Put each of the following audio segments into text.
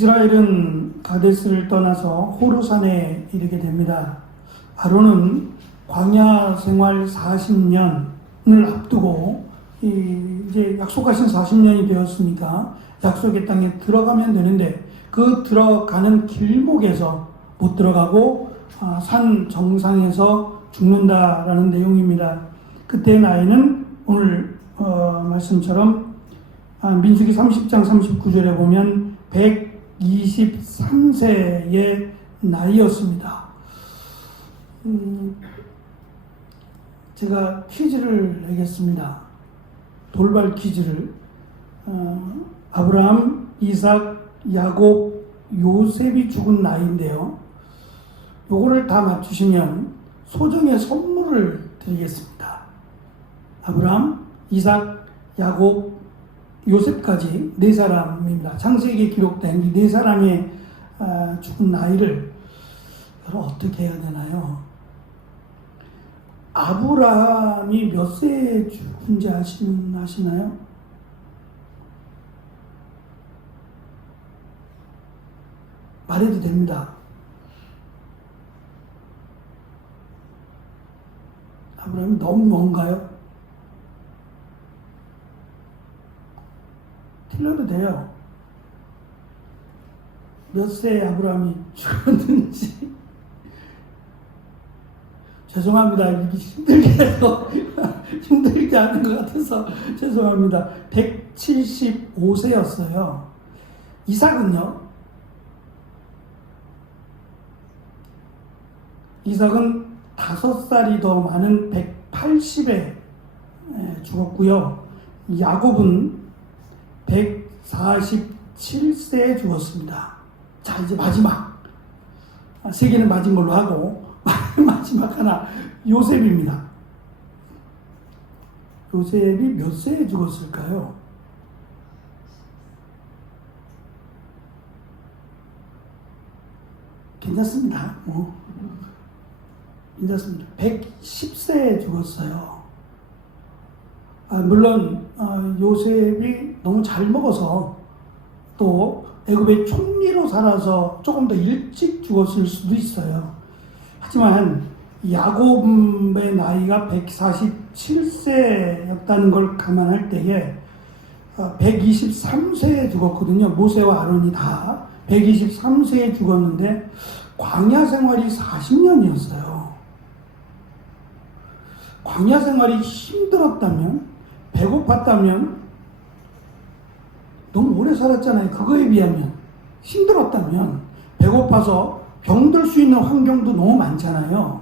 이스라엘은 가데스를 떠나서 호르산에 이르게 됩니다. 아론은 광야 생활 40년을 앞두고 이제 약속하신 40년이 되었으니까 약속의 땅에 들어가면 되는데 그 들어가는 길목에서 못 들어가고 산 정상에서 죽는다라는 내용입니다. 그때 나이는 오늘 말씀처럼 민수기 30장 39절에 보면 123세의 나이였습니다. 제가 퀴즈를 내겠습니다. 돌발 퀴즈를. 아브라함, 이삭, 야곱, 요셉이 죽은 나이인데요. 요거를 다 맞추시면 소정의 선물을 드리겠습니다. 아브라함, 이삭, 야곱, 요셉까지 네 사람입니다. 창세기에 기록된 이 네 사람의 죽은 나이를 여러분 어떻게 해야 되나요? 아브라함이 몇 세에 죽은지 아시나요? 말해도 됩니다. 아브라함이 너무 먼가요? 틀려도 돼요. 몇 세에 아브라함이 죽었는지. 죄송합니다. 이렇게 힘들게 해서 힘들게 하는 것 같아서 죄송합니다. 175세였어요. 이삭은요? 이삭은 5살이 더 많은 180에 죽었고요. 야곱은 147세에 죽었습니다. 자, 이제 마지막. 세 개는 맞은 걸로 하고 마지막 하나, 요셉입니다. 요셉이 몇 세에 죽었을까요? 괜찮습니다. 괜찮습니다. 110세에 죽었어요. 물론 요셉이 너무 잘 먹어서 또 애굽의 총리로 살아서 조금 더 일찍 죽었을 수도 있어요. 하지만 야곱의 나이가 147세였다는 걸 감안할 때에 123세에 죽었거든요. 모세와 아론이 다 123세에 죽었는데 광야 생활이 40년이었어요. 광야 생활이 힘들었다면, 배고팠다면, 너무 오래 살았잖아요. 그거에 비하면. 힘들었다면, 배고파서 병들 수 있는 환경도 너무 많잖아요.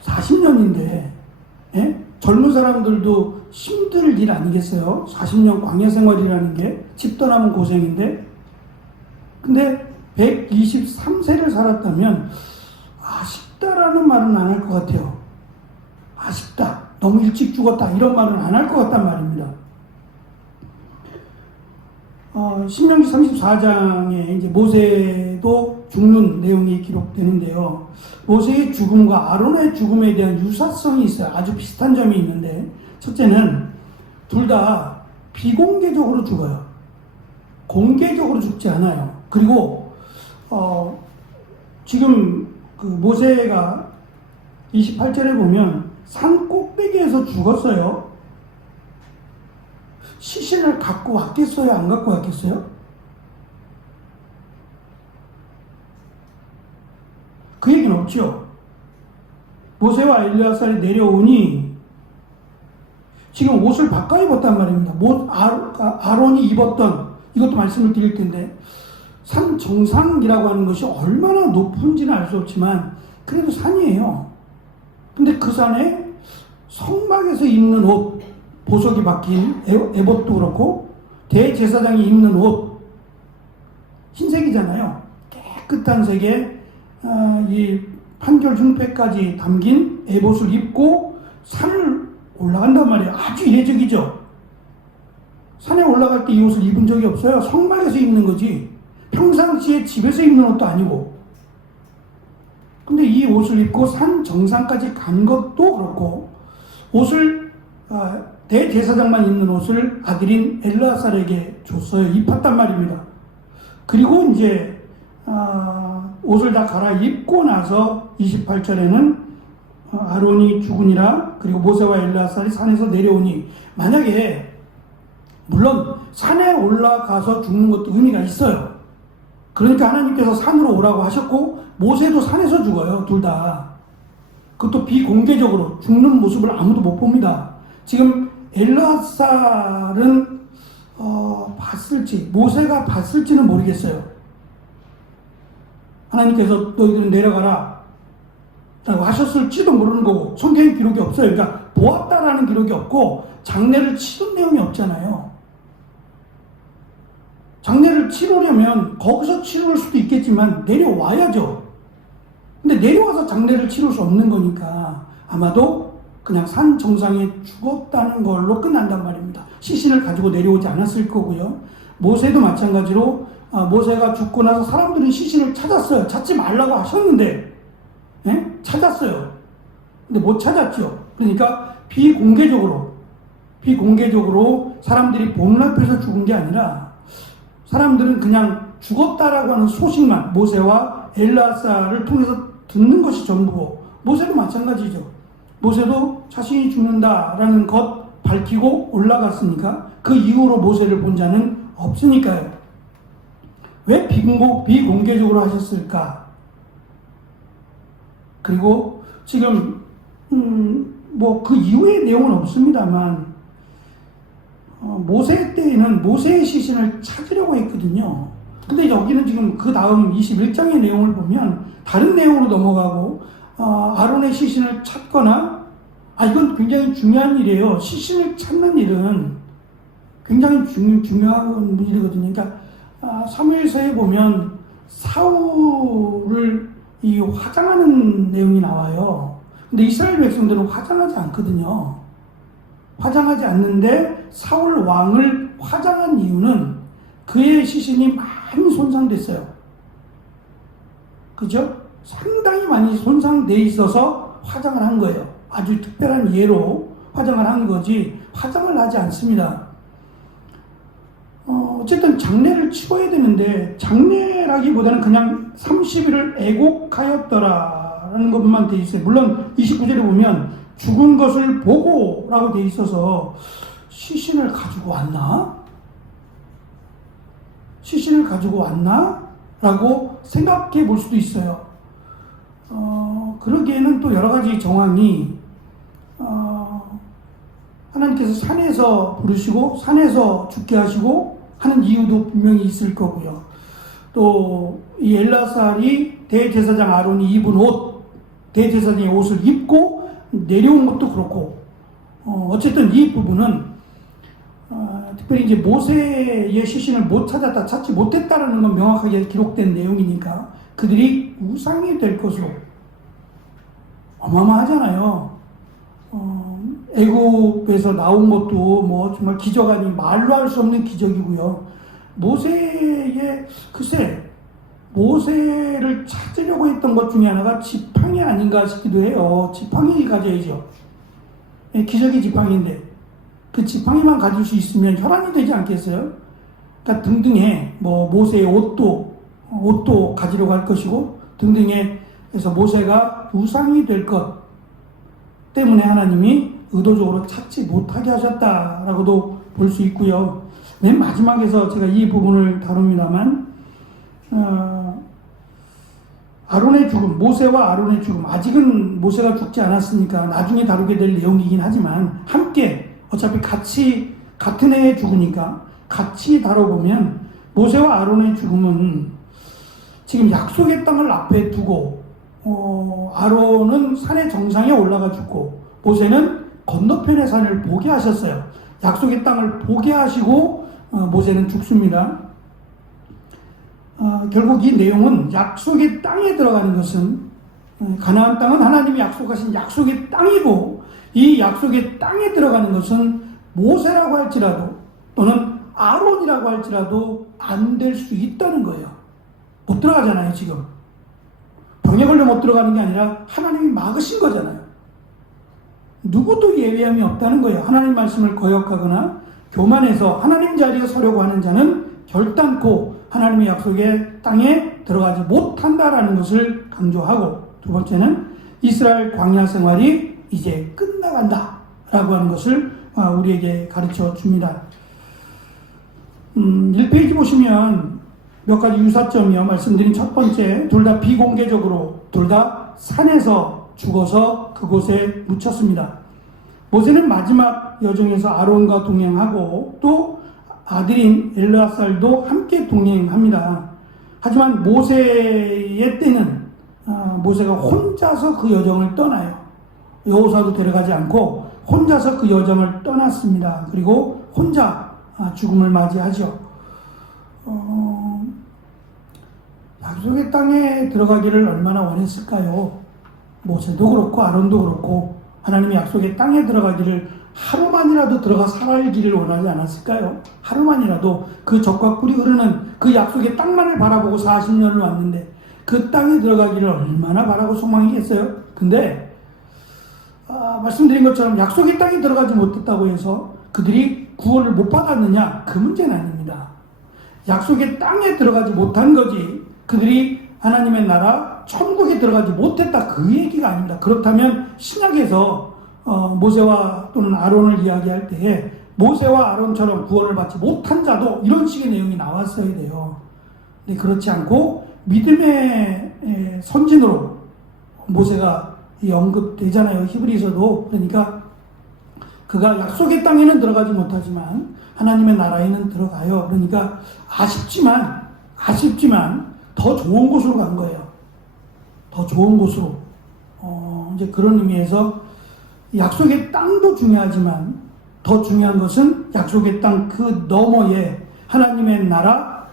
40년인데, 예? 젊은 사람들도 힘들 일 아니겠어요? 40년 광야 생활이라는 게 집 떠나면 고생인데. 근데 123세를 살았다면 아쉽다라는 말은 안 할 것 같아요. 아쉽다, 너무 일찍 죽었다, 이런 말은 안 할 것 같단 말입니다. 신명기 34장에 이제 모세도 죽는 내용이 기록되는데요. 모세의 죽음과 아론의 죽음에 대한 유사성이 있어요. 아주 비슷한 점이 있는데, 첫째는 둘 다 비공개적으로 죽어요. 공개적으로 죽지 않아요. 그리고 지금 그 모세가 28절에 보면 산 꼭대기에서 죽었어요. 시신을 갖고 왔겠어요? 안 갖고 왔겠어요? 그 얘기는 없죠. 모세와 엘리야살이 내려오니 지금 옷을 바꿔 입었단 말입니다. 아론이 입었던, 이것도 말씀을 드릴 텐데, 산 정상이라고 하는 것이 얼마나 높은지는 알 수 없지만 그래도 산이에요. 근데 그 산에 성막에서 입는 옷, 보석이 박힌 에봇도 그렇고 대제사장이 입는 옷, 흰색이잖아요. 깨끗한 색에 이 판결 흉패까지 담긴 에봇을 입고 산을 올라간단 말이에요. 아주 이례적이죠. 산에 올라갈 때 이 옷을 입은 적이 없어요. 성막에서 입는 거지 평상시에 집에서 입는 옷도 아니고. 근데 이 옷을 입고 산 정상까지 간 것도 그렇고, 옷을 대제사장만 입는 옷을 아들인 엘르아살에게 줬어요. 입혔단 말입니다. 그리고 이제 옷을 다 갈아입고 나서 28절에는 아론이 죽으니라. 그리고 모세와 엘르아살이 산에서 내려오니, 만약에 물론 산에 올라가서 죽는 것도 의미가 있어요. 그러니까 하나님께서 산으로 오라고 하셨고 모세도 산에서 죽어요. 둘 다. 그것도 비공개적으로 죽는 모습을 아무도 못 봅니다. 지금 엘르아살은 봤을지 모세가 봤을지는 모르겠어요. 하나님께서 너희들은 내려가라 라고 하셨을지도 모르는 거고, 성경에 기록이 없어요. 그러니까 보았다라는 기록이 없고 장례를 치른 내용이 없잖아요. 장례를 치르려면 거기서 치를 수도 있겠지만 내려와야죠. 근데 내려와서 장례를 치를 수 없는 거니까 아마도 그냥 산 정상에 죽었다는 걸로 끝난단 말입니다. 시신을 가지고 내려오지 않았을 거고요. 모세도 마찬가지로 모세가 죽고 나서 사람들이 시신을 찾았어요. 찾지 말라고 하셨는데 찾았어요. 근데 못 찾았죠. 그러니까 비공개적으로 사람들이 보는 앞에서 죽은 게 아니라 사람들은 그냥 죽었다라고 하는 소식만 모세와 엘르아살을 통해서 듣는 것이 전부고, 모세도 마찬가지죠. 모세도 자신이 죽는다라는 것 밝히고 올라갔으니까 그 이후로 모세를 본 자는 없으니까요. 왜 비공개적으로 하셨을까? 그리고 지금 뭐 그 이후의 내용은 없습니다만 모세 때에는 모세의 시신을 찾으려고 했거든요. 근데 여기는 지금 그 다음 21장의 내용을 보면 다른 내용으로 넘어가고 아론의 시신을 찾거나, 이건 굉장히 중요한 일이에요. 시신을 찾는 일은 굉장히 중요한 일이거든요. 그러니까 사무엘서에 보면 사울을 화장하는 내용이 나와요. 근데 이스라엘 백성들은 화장하지 않거든요. 화장하지 않는데 사울 왕을 화장한 이유는 그의 시신이 많이 손상됐어요. 그죠? 상당히 많이 손상돼 있어서 화장을 한 거예요. 아주 특별한 예로 화장을 한 거지 화장을 하지 않습니다. 어쨌든 장례를 치러야 되는데, 장례라기보다는 그냥 30일을 애곡하였더라라는 것만 돼 있어요. 물론 29절에 보면 죽은 것을 보고라고 돼 있어서 시신을 가지고 왔나? 시신을 가지고 왔나? 라고 생각해 볼 수도 있어요. 그러기에는 또 여러 가지 정황이, 하나님께서 산에서 부르시고 산에서 죽게 하시고 하는 이유도 분명히 있을 거고요. 또 이 엘르아살이 대제사장 아론이 입은 옷, 대제사장의 옷을 입고 내려온 것도 그렇고, 어쨌든 이 부분은 특별히 이제 모세의 시신을 못 찾았다, 찾지 못했다라는 건 명확하게 기록된 내용이니까 그들이 우상이 될 것으로, 어마어마하잖아요. 애굽에서 나온 것도 뭐 정말 기적 아닌 말로 할 수 없는 기적이고요. 모세를 찾으려고 했던 것 중에 하나가 지팡이 아닌가 싶기도 해요. 지팡이 가져야죠. 기적이 지팡이인데 그 지팡이만 가질 수 있으면 혈안이 되지 않겠어요? 그러니까 등등해, 뭐 모세의 옷도 가지려고 할 것이고 등등해 해서 모세가 우상이 될 것 때문에 하나님이 의도적으로 찾지 못하게 하셨다라고도 볼 수 있고요. 맨 마지막에서 제가 이 부분을 다룹니다만, 아론의 죽음, 모세와 아론의 죽음, 아직은 모세가 죽지 않았으니까 나중에 다루게 될 내용이긴 하지만 함께 어차피 같은 해에 죽으니까 같이 다뤄보면, 모세와 아론의 죽음은 지금 약속의 땅을 앞에 두고 아론은 산의 정상에 올라가 죽고 모세는 건너편의 산을 보게 하셨어요. 약속의 땅을 보게 하시고 모세는 죽습니다. 결국 이 내용은 약속의 땅에 들어가는 것은, 가나안 땅은 하나님이 약속하신 약속의 땅이고, 이 약속의 땅에 들어가는 것은 모세라고 할지라도 또는 아론이라고 할지라도 안 될 수 있다는 거예요. 못 들어가잖아요. 지금 병에 걸려 못 들어가는 게 아니라 하나님이 막으신 거잖아요. 누구도 예외함이 없다는 거예요. 하나님 말씀을 거역하거나 교만해서 하나님 자리에 서려고 하는 자는 결단코 하나님의 약속의 땅에 들어가지 못한다라는 것을 강조하고, 두 번째는 이스라엘 광야 생활이 이제 끝나간다라고 하는 것을 우리에게 가르쳐 줍니다. 1페이지 보시면 몇 가지 유사점이요. 말씀드린 첫 번째, 둘 다 비공개적으로 둘 다 산에서 죽어서 그곳에 묻혔습니다. 모세는 마지막 여정에서 아론과 동행하고 또 아들인 엘르아살도 함께 동행합니다. 하지만 모세의 때는 모세가 혼자서 그 여정을 떠나요. 여호수아도 데려가지 않고 혼자서 그 여정을 떠났습니다. 그리고 혼자 죽음을 맞이하죠. 약속의 땅에 들어가기를 얼마나 원했을까요? 모세도 그렇고 아론도 그렇고 하나님의 약속의 땅에 들어가기를 하루만이라도 들어가 살아기를 원하지 않았을까요? 하루만이라도 그 적과 꿀이 흐르는 그 약속의 땅만을 바라보고 40년을 왔는데 그 땅에 들어가기를 얼마나 바라고 소망했겠어요? 근데 말씀드린 것처럼 약속의 땅에 들어가지 못했다고 해서 그들이 구원을 못 받았느냐? 그 문제는 아닙니다. 약속의 땅에 들어가지 못한 거지 그들이 하나님의 나라 천국에 들어가지 못했다 그 얘기가 아닙니다. 그렇다면 신약에서 모세와 또는 아론을 이야기할 때에 모세와 아론처럼 구원을 받지 못한 자도 이런 식의 내용이 나왔어야 돼요. 근데 그렇지 않고 믿음의 선진으로 모세가 언급되잖아요. 히브리서도. 그러니까 그가 약속의 땅에는 들어가지 못하지만 하나님의 나라에는 들어가요. 그러니까 아쉽지만 더 좋은 곳으로 간 거예요. 더 좋은 곳으로. 이제 그런 의미에서 약속의 땅도 중요하지만 더 중요한 것은 약속의 땅 그 너머에 하나님의 나라,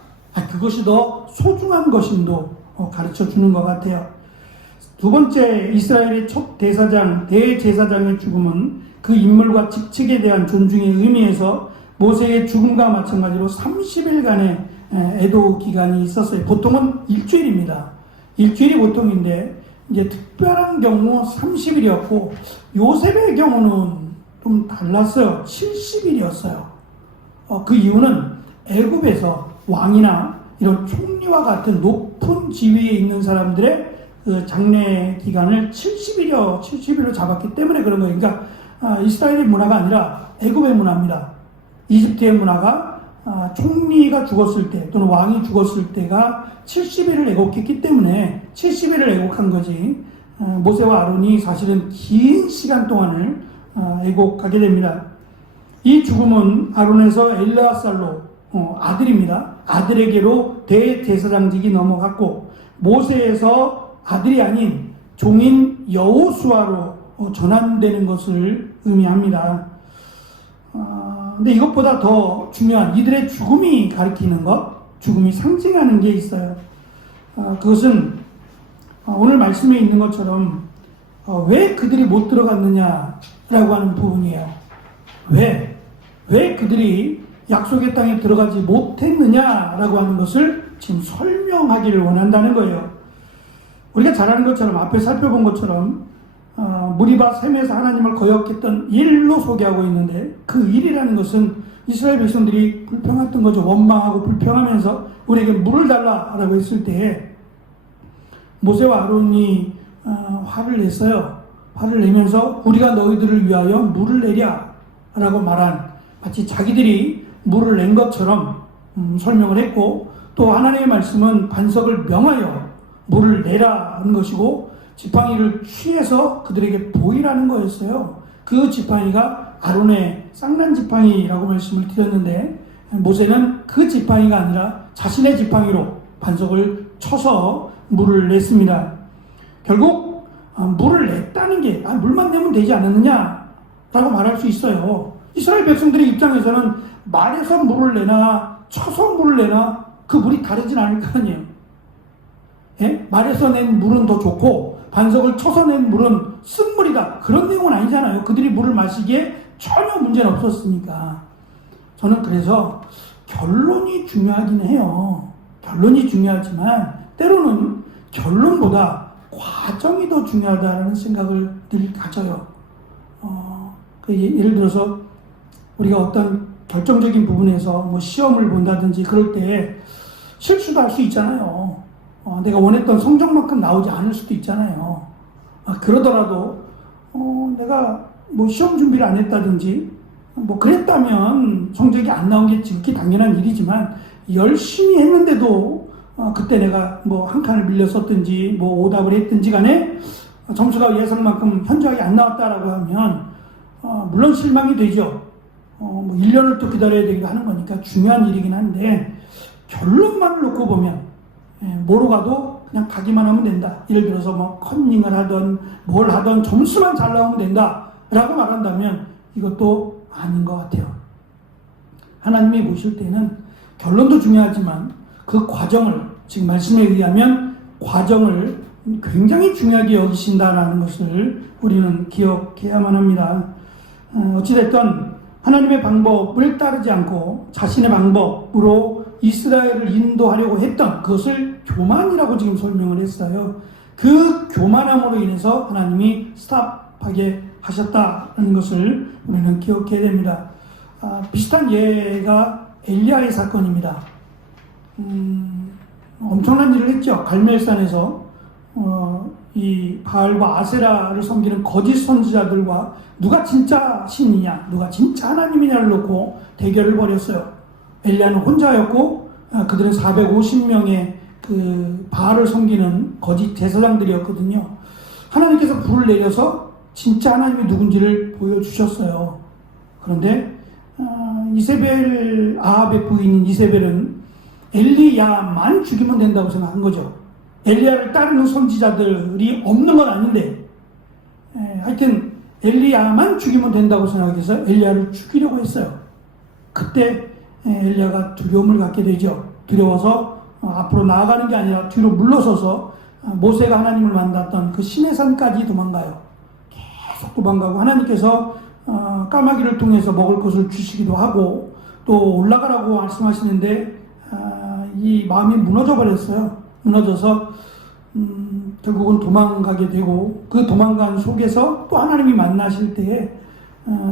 그것이 더 소중한 것임도 가르쳐 주는 것 같아요. 두 번째, 이스라엘의 첫 대제사장의 죽음은 그 인물과 직책에 대한 존중의 의미에서 모세의 죽음과 마찬가지로 30일간의 애도 기간이 있었어요. 보통은 일주일입니다. 일주일이 보통인데 이제 특별한 경우 30일이었고 요셉의 경우는 좀 달랐어요. 70일이었어요. 그 이유는 애굽에서 왕이나 이런 총리와 같은 높은 지위에 있는 사람들의 그 장례 기간을 70일로 잡았기 때문에 그런 거예요. 그러니까 이스라엘의 문화가 아니라 애굽의 문화입니다. 이집트의 문화가 총리가 죽었을 때 또는 왕이 죽었을 때가 70일을 애곡했기 때문에 70일을 애곡한 거지. 모세와 아론이 사실은 긴 시간 동안을 애곡하게 됩니다. 이 죽음은 아론에서 엘르아살로 아들입니다. 아들에게로 대제사장직이 넘어갔고 모세에서 아들이 아닌 종인 여호수아로 전환되는 것을 의미합니다. 근데 이것보다 더 중요한 이들의 죽음이 가리키는 것, 죽음이 상징하는 게 있어요. 그것은 오늘 말씀에 있는 것처럼 왜 그들이 못 들어갔느냐라고 하는 부분이에요. 왜 그들이 약속의 땅에 들어가지 못했느냐라고 하는 것을 지금 설명하기를 원한다는 거예요. 우리가 잘 아는 것처럼 앞에 살펴본 것처럼 무리바 셈에서 하나님을 거역했던 일로 소개하고 있는데 그 일이라는 것은 이스라엘 백성들이 불평했던 거죠. 원망하고 불평하면서 우리에게 물을 달라라고 했을 때 모세와 아론이 화를 냈어요. 화를 내면서 우리가 너희들을 위하여 물을 내랴 라고 말한 마치 자기들이 물을 낸 것처럼 설명을 했고 또 하나님의 말씀은 반석을 명하여 물을 내라는 것이고 지팡이를 취해서 그들에게 보이라는 거였어요. 그 지팡이가 아론의 쌍난 지팡이라고 말씀을 드렸는데 모세는 그 지팡이가 아니라 자신의 지팡이로 반석을 쳐서 물을 냈습니다. 결국 물을 냈다는 게 물만 내면 되지 않았느냐 라고 말할 수 있어요. 이스라엘 백성들의 입장에서는 말에서 물을 내나 쳐서 물을 내나 그 물이 다르진 않을 거 아니에요. 예? 말에서 낸 물은 더 좋고 반석을 쳐서 낸 물은 쓴물이다. 그런 내용은 아니잖아요. 그들이 물을 마시기에 전혀 문제는 없었으니까. 저는 그래서 결론이 중요하긴 해요. 결론이 중요하지만 때로는 결론보다 과정이 더 중요하다는 생각을 늘 가져요. 예를 들어서 우리가 어떤 결정적인 부분에서 뭐 시험을 본다든지 그럴 때 실수도 할 수 있잖아요. 내가 원했던 성적만큼 나오지 않을 수도 있잖아요. 그러더라도 내가 뭐 시험 준비를 안 했다든지 뭐 그랬다면 성적이 안 나온 게 지극히 당연한 일이지만 열심히 했는데도 그때 내가 뭐 한 칸을 밀렸었든지 뭐 오답을 했든지 간에 점수가 예상만큼 현저하게 안 나왔다라고 하면 물론 실망이 되죠. 뭐 1년을 또 기다려야 되기도 하는 거니까 중요한 일이긴 한데 결론만을 놓고 보면 뭐로 가도 그냥 가기만 하면 된다. 예를 들어서 뭐 컨닝을 하던 뭘 하던 점수만 잘 나오면 된다 라고 말한다면 이것도 아닌 것 같아요. 하나님이 보실 때는 결론도 중요하지만 그 과정을, 지금 말씀에 의하면 과정을 굉장히 중요하게 여기신다라는 것을 우리는 기억해야만 합니다. 어찌됐든 하나님의 방법을 따르지 않고 자신의 방법으로 이스라엘을 인도하려고 했던 그것을 교만이라고 지금 설명을 했어요. 그 교만함으로 인해서 하나님이 스탑하게 하셨다는 것을 우리는 기억해야 됩니다. 비슷한 예가 엘리야의 사건입니다. 엄청난 일을 했죠. 갈멜산에서 이 바알과 아세라를 섬기는 거짓 선지자들과 누가 진짜 신이냐, 누가 진짜 하나님이냐를 놓고 대결을 벌였어요. 엘리야는 혼자였고 그들은 450명의 그 바알을 섬기는 거짓 제사장들이었거든요. 하나님께서 불을 내려서 진짜 하나님이 누군지를 보여주셨어요. 그런데 이세벨, 아합의 부인인 이세벨은 엘리야만 죽이면 된다고 생각한 거죠. 엘리야를 따르는 선지자들이 없는 건 아닌데 하여튼 엘리야만 죽이면 된다고 생각해서 엘리야를 죽이려고 했어요. 그때 엘리야가 두려움을 갖게 되죠. 두려워서 앞으로 나아가는 게 아니라 뒤로 물러서서 모세가 하나님을 만났던 그 시내산까지 도망가요. 계속 도망가고 하나님께서 까마귀를 통해서 먹을 것을 주시기도 하고 또 올라가라고 말씀하시는데 이 마음이 무너져 버렸어요. 무너져서 결국은 도망가게 되고 그 도망간 속에서 또 하나님이 만나실 때에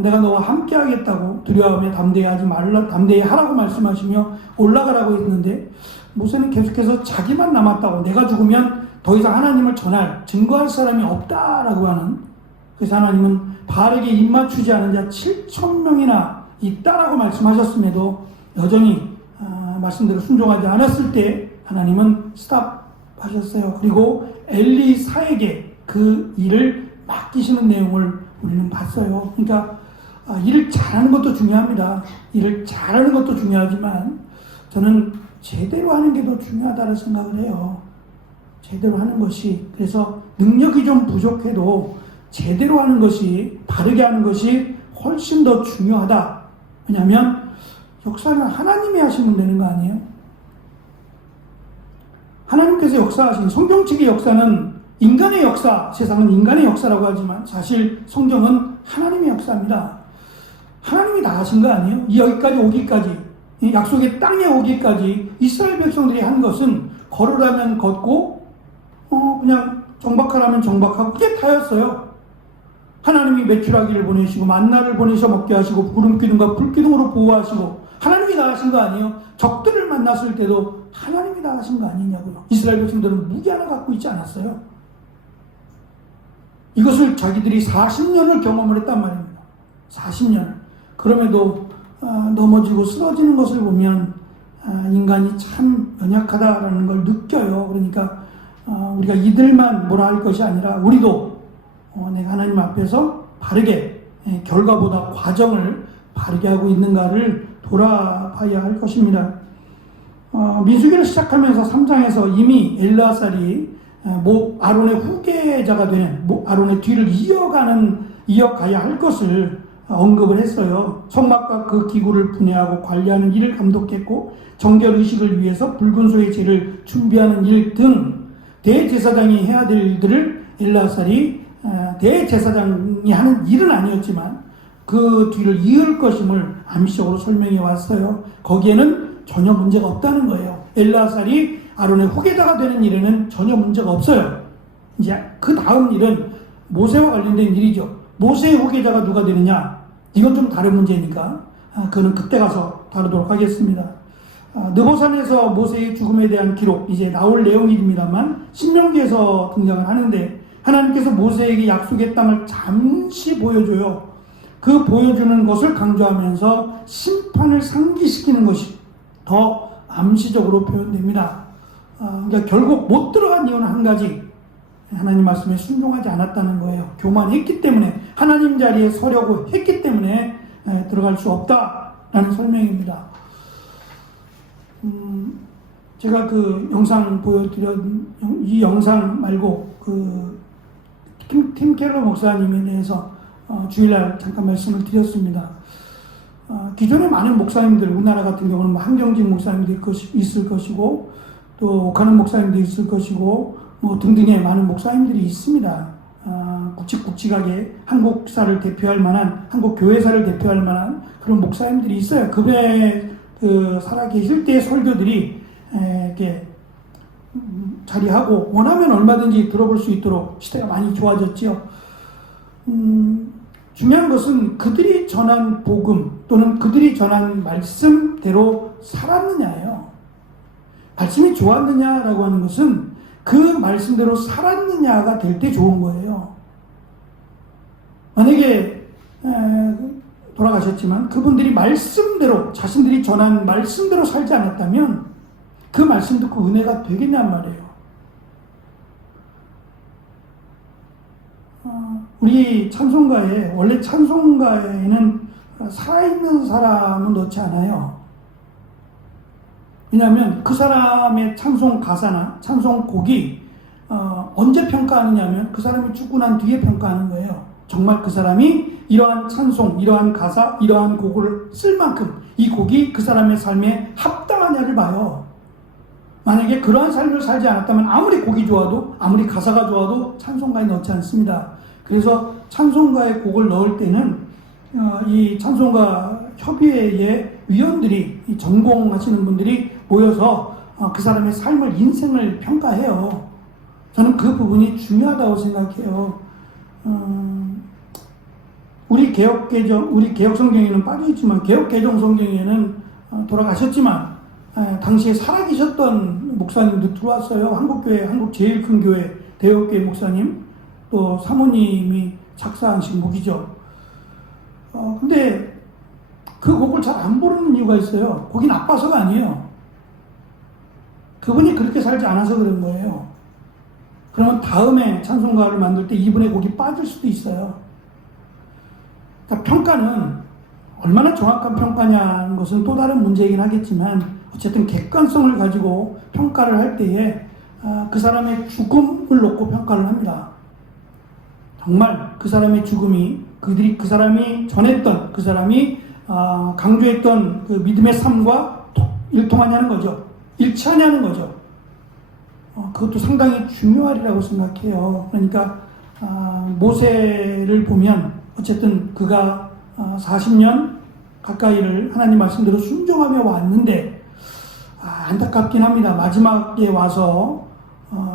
내가 너와 함께 하겠다고 두려움에 담대하지 말라, 담대하라고 말씀하시며 올라가라고 했는데 모세는 계속해서 자기만 남았다고, 내가 죽으면 더 이상 하나님을 전할, 증거할 사람이 없다라고 하는, 그래서 하나님은 바알에게 입맞추지 않은 자 7,000명이나 있다라고 말씀하셨음에도 여전히 말씀대로 순종하지 않았을 때 하나님은 스탑하셨어요. 그리고 엘리사에게 그 일을 맡기시는 내용을 우리는 봤어요. 그러니까 일을 잘하는 것도 중요합니다. 일을 잘하는 것도 중요하지만 저는 제대로 하는 게 더 중요하다고 생각을 해요. 제대로 하는 것이, 그래서 능력이 좀 부족해도 제대로 하는 것이, 바르게 하는 것이 훨씬 더 중요하다. 왜냐하면 역사는 하나님이 하시면 되는 거 아니에요? 하나님께서 역사하신, 성경책의 역사는 인간의 역사, 세상은 인간의 역사라고 하지만 사실 성경은 하나님의 역사입니다. 하나님이 다 하신 거 아니에요? 여기까지 오기까지, 이 약속의 땅에 오기까지 이스라엘 백성들이 한 것은 걸으라면 걷고 그냥 정박하라면 정박하고 그게 다였어요. 하나님이 메추라기를 보내시고 만나를 보내셔 먹게 하시고 구름기둥과 불기둥으로 보호하시고 하나님이 다 하신 거 아니에요? 적들을 만났을 때도 하나님이 다 하신 거 아니냐고요. 이스라엘 백성들은 무기 하나 갖고 있지 않았어요. 이것을 자기들이 40년을 경험을 했단 말입니다. 40년. 그럼에도 넘어지고 쓰러지는 것을 보면 인간이 참 연약하다라는 걸 느껴요. 그러니까 우리가 이들만 뭐라 할 것이 아니라 우리도 내가 하나님 앞에서 바르게, 결과보다 과정을 바르게 하고 있는가를 돌아봐야 할 것입니다. 민수기를 시작하면서 3장에서 이미 엘르아살이 아론의 후계자가 되는, 아론의 뒤를 이어가야 할 것을 언급을 했어요. 성막과 그 기구를 분해하고 관리하는 일을 감독했고 정결 의식을 위해서 붉은 소의 제를 준비하는 일 등 대제사장이 해야 될 일들을 엘르아살이 대제사장이 하는 일은 아니었지만 그 뒤를 이을 것임을 암시적으로 설명해 왔어요. 거기에는 전혀 문제가 없다는 거예요. 엘르아살이 아론의 후계자가 되는 일에는 전혀 문제가 없어요. 이제 그 다음 일은 모세와 관련된 일이죠. 모세의 후계자가 누가 되느냐? 이건 좀 다른 문제니까 그는 그때 가서 다루도록 하겠습니다. 느보산에서 모세의 죽음에 대한 기록, 이제 나올 내용입니다만 신명기에서 등장을 하는데, 하나님께서 모세에게 약속의 땅을 잠시 보여줘요. 그 보여주는 것을 강조하면서 심판을 상기시키는 것이 더 암시적으로 표현됩니다. 그러니까 결국 못 들어간 이유는 한 가지, 하나님 말씀에 순종하지 않았다는 거예요. 교만했기 때문에, 하나님 자리에 서려고 했기 때문에 들어갈 수 없다라는 설명입니다. 제가 그 영상 보여드린 이 영상 말고 팀 켈러 목사님에 대해서 주일날 잠깐 말씀을 드렸습니다. 기존에 많은 목사님들, 우리나라 같은 경우는 한경진 목사님도 있을 것이고, 또 오카는 목사님도 있을 것이고, 뭐 등등의 많은 목사님들이 있습니다. 굵직굵직하게 한국사를 대표할 만한, 한국 교회사를 대표할 만한 그런 목사님들이 있어요. 그분의 살아계실 때의 설교들이 이렇게 자리하고, 원하면 얼마든지 들어볼 수 있도록 시대가 많이 좋아졌지요. 중요한 것은 그들이 전한 복음 또는 그들이 전한 말씀대로 살았느냐예요. 말씀이 좋았느냐라고 하는 것은 그 말씀대로 살았느냐가 될 때 좋은 거예요. 만약에 돌아가셨지만 그분들이 말씀대로, 자신들이 전한 말씀대로 살지 않았다면 그 말씀 듣고 은혜가 되겠냔 말이에요. 우리 찬송가에, 원래 찬송가에는 살아있는 사람은 넣지 않아요. 왜냐하면 그 사람의 찬송 가사나 찬송 곡이 언제 평가하느냐면 그 사람이 죽고 난 뒤에 평가하는 거예요. 정말 그 사람이 이러한 찬송, 이러한 가사, 이러한 곡을 쓸 만큼 이 곡이 그 사람의 삶에 합당하냐를 봐요. 만약에 그러한 삶을 살지 않았다면 아무리 곡이 좋아도, 아무리 가사가 좋아도 찬송가에 넣지 않습니다. 그래서 찬송가에 곡을 넣을 때는 이 찬송가 협의회의 위원들이, 이 전공하시는 분들이 모여서 그 사람의 삶을, 인생을 평가해요. 저는 그 부분이 중요하다고 생각해요. 우리 개혁 성경에는 빠져있지만, 개혁 개정 성경에는 돌아가셨지만 당시에 살아계셨던 목사님도 들어왔어요. 한국교회, 한국 제일 큰 교회 대역교회 목사님, 또 사모님이 작사하신 곡이죠. 근데 그 곡을 잘 안 부르는 이유가 있어요. 곡이 나빠서가 아니에요. 그분이 그렇게 살지 않아서 그런 거예요. 그러면 다음에 찬송가를 만들 때 이분의 곡이 빠질 수도 있어요. 그러니까 평가는 얼마나 정확한 평가냐는 것은 또 다른 문제이긴 하겠지만, 어쨌든 객관성을 가지고 평가를 할 때에 그 사람의 죽음을 놓고 평가를 합니다. 정말 그 사람의 죽음이, 그 사람이 전했던, 그 사람이 강조했던 그 믿음의 삶과 일통하냐는 거죠. 일치하냐는 거죠. 그것도 상당히 중요하리라고 생각해요. 그러니까 모세를 보면 어쨌든 그가 40년 가까이를 하나님 말씀대로 순종하며 왔는데, 안타깝긴 합니다. 마지막에 와서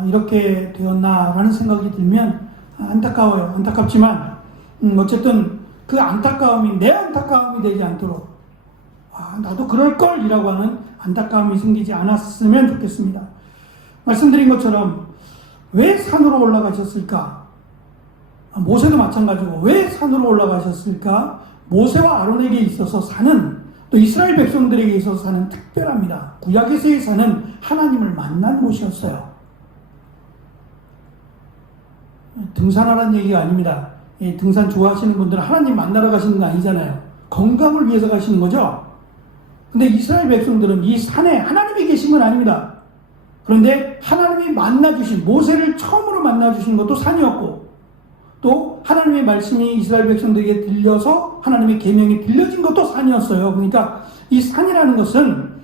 이렇게 되었나라는 생각이 들면 안타까워요. 안타깝지만 어쨌든 그 안타까움이 내 안타까움이 되지 않도록, 나도 그럴걸 이라고 하는 안타까움이 생기지 않았으면 좋겠습니다. 말씀드린 것처럼 왜 산으로 올라가셨을까? 모세도 마찬가지고 왜 산으로 올라가셨을까? 모세와 아론에게 있어서 산은, 또 이스라엘 백성들에게 있어서 산은 특별합니다. 구약에서의 산은 하나님을 만난 곳이었어요. 등산하라는 얘기가 아닙니다. 등산 좋아하시는 분들은 하나님 만나러 가시는 거 아니잖아요. 건강을 위해서 가시는 거죠. 근데 이스라엘 백성들은 이 산에 하나님이 계신 건 아닙니다. 그런데 하나님이 만나주신, 모세를 처음으로 만나주신 것도 산이었고, 또 하나님의 말씀이 이스라엘 백성들에게 들려서 하나님의 계명이 들려진 것도 산이었어요. 그러니까 이 산이라는 것은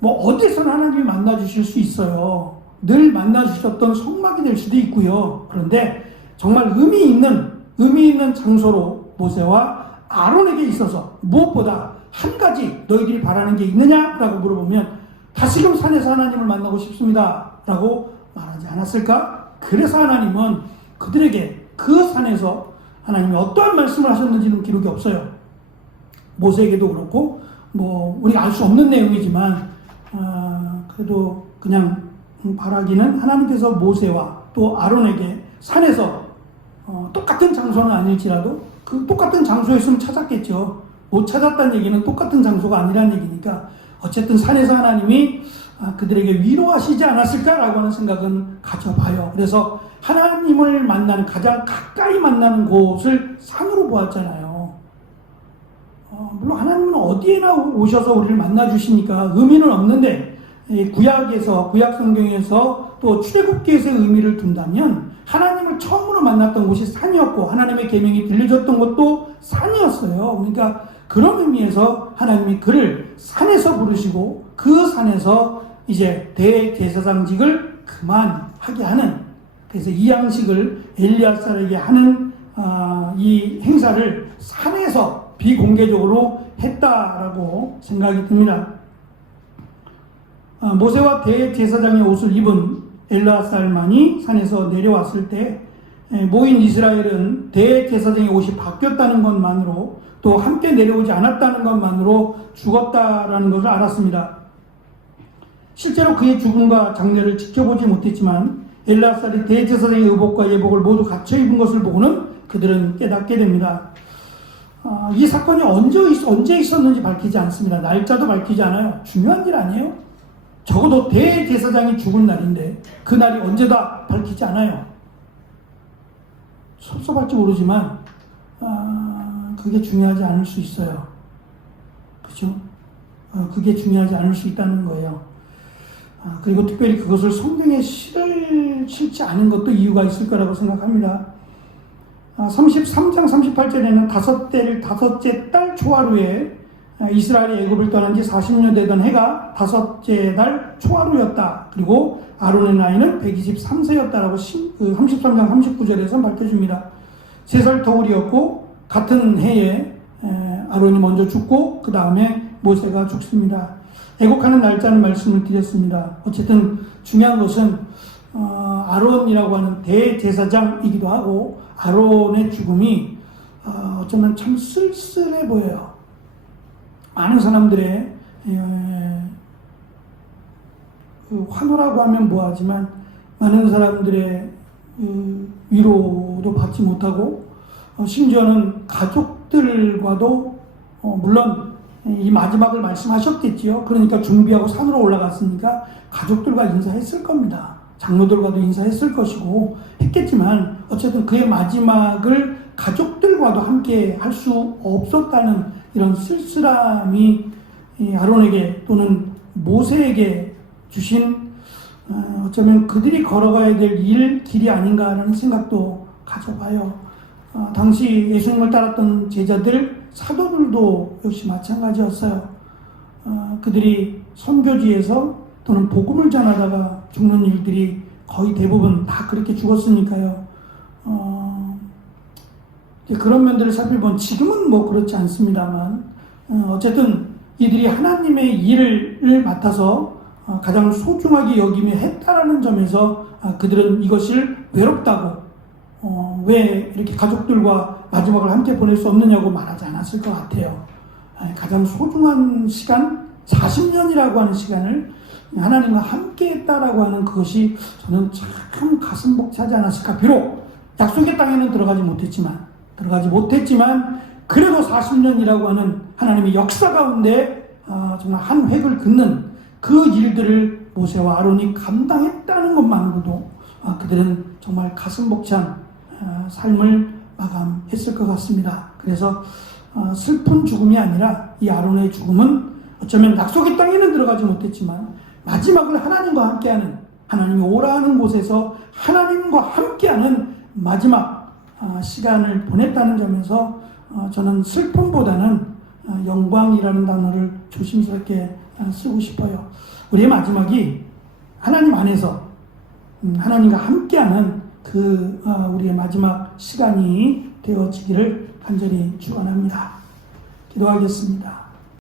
뭐 어디서나 하나님이 만나주실 수 있어요. 늘 만나주셨던 성막이 될 수도 있고요. 그런데 정말 의미 있는 장소로 모세와 아론에게 있어서 무엇보다 한 가지 너희들이 바라는 게 있느냐라고 물어보면 다시금 산에서 하나님을 만나고 싶습니다 라고 말하지 않았을까? 그래서 하나님은 그들에게 그 산에서 하나님이 어떠한 말씀을 하셨는지는 기록이 없어요. 모세에게도 그렇고 우리가 알 수 없는 내용이지만 그래도 그냥 바라기는 하나님께서 모세와 또 아론에게 산에서 똑같은 장소는 아닐지라도 그 똑같은 장소에 있으면 찾았겠죠. 못 찾았다는 얘기는 똑같은 장소가 아니라는 얘기니까 어쨌든 산에서 하나님이 그들에게 위로하시지 않았을까라고 하는 생각은 가져봐요. 그래서 하나님을 만나는 가장 가까이 만나는 곳을 산으로 보았잖아요. 물론 하나님은 어디에나 오셔서 우리를 만나 주시니까 의미는 없는데 구약 성경에서 또 출애굽기에서의 의미를 둔다면 하나님을 처음으로 만났던 곳이 산이었고 하나님의 계명이 들려졌던 곳도 산이었어요. 그러니까 그런 의미에서 하나님이 그를 산에서 부르시고 그 산에서 이제 대제사장직을 그만하게 하는, 그래서 이 양식을 엘리야살에게 하는 이 행사를 산에서 비공개적으로 했다라고 생각이 듭니다. 모세와 대제사장의 옷을 입은 엘리야살만이 산에서 내려왔을 때 모인 이스라엘은 대제사장의 옷이 바뀌었다는 것만으로 또 함께 내려오지 않았다는 것만으로 죽었다라는 것을 알았습니다. 실제로 그의 죽음과 장례를 지켜보지 못했지만 엘리야살이 대제사장의 의복과 예복을 모두 갖춰 입은 것을 보고는 그들은 깨닫게 됩니다. 이 사건이 언제 있었는지 밝히지 않습니다. 날짜도 밝히지 않아요. 중요한 일 아니에요? 적어도 대제사장이 죽은 날인데 그 날이 언제다 밝히지 않아요. 섭섭할지 모르지만 그게 중요하지 않을 수 있어요. 그죠? 그게 중요하지 않을 수 있다는 거예요. 그리고 특별히 그것을 성경에 실지 않은 것도 이유가 있을 거라고 생각합니다. 33장 38절에는 다섯째 달 초하루에 이스라엘이 애굽을 떠난 지 40년 되던 해가 다섯째 달 초하루였다. 그리고 아론의 나이는 123세였다라고 33장 39절에서 밝혀줍니다. 3살 터울이었고 같은 해에 아론이 먼저 죽고 그 다음에 모세가 죽습니다. 애곡하는 날짜는 말씀을 드렸습니다. 어쨌든 중요한 것은 아론이라고 하는 대제사장이기도 하고 아론의 죽음이 어쩌면 참 쓸쓸해 보여요. 많은 사람들의 환호라고 하면 뭐하지만 많은 사람들의 위로도 받지 못하고 심지어는 가족들과도 물론 이 마지막을 말씀하셨겠지요. 그러니까 준비하고 산으로 올라갔으니까 가족들과 인사했을 겁니다. 장로들과도 인사했을 것이고 했겠지만 어쨌든 그의 마지막을 가족들과도 함께 할 수 없었다는 이런 쓸쓸함이 아론에게 또는 모세에게 주신 어쩌면 그들이 걸어가야 될 길이 아닌가라는 생각도 가져봐요. 당시 예수님을 따랐던 제자들, 사도들도 역시 마찬가지였어요. 그들이 선교지에서 또는 복음을 전하다가 죽는 일들이 거의 대부분 다 그렇게 죽었으니까요. 그런 면들을 살펴보면 지금은 뭐 그렇지 않습니다만 어쨌든 이들이 하나님의 일을 맡아서 가장 소중하게 여기며 했다라는 점에서 그들은 이것을 외롭다고 왜 이렇게 가족들과 마지막을 함께 보낼 수 없느냐고 말하지 않았을 것 같아요. 가장 소중한 시간 40년이라고 하는 시간을 하나님과 함께 했다라고 하는 그것이 저는 참 가슴 벅차지 않았을까. 비록 약속의 땅에는 들어가지 못했지만 그래도 40년이라고 하는 하나님의 역사 가운데 정말 한 획을 긋는 그 일들을 모세와 아론이 감당했다는 것만으로도 그들은 정말 가슴 벅찬 삶을 마감했을 것 같습니다. 그래서 슬픈 죽음이 아니라 이 아론의 죽음은 어쩌면 약속의 땅에는 들어가지 못했지만 마지막을 하나님과 함께하는, 하나님이 오라 하는 곳에서 하나님과 함께하는 마지막 시간을 보냈다는 점에서 저는 슬픔보다는 영광이라는 단어를 조심스럽게 쓰고 싶어요. 우리의 마지막이 하나님 안에서 하나님과 함께하는 우리의 마지막 시간이 되어지기를 간절히 축원합니다. 기도하겠습니다.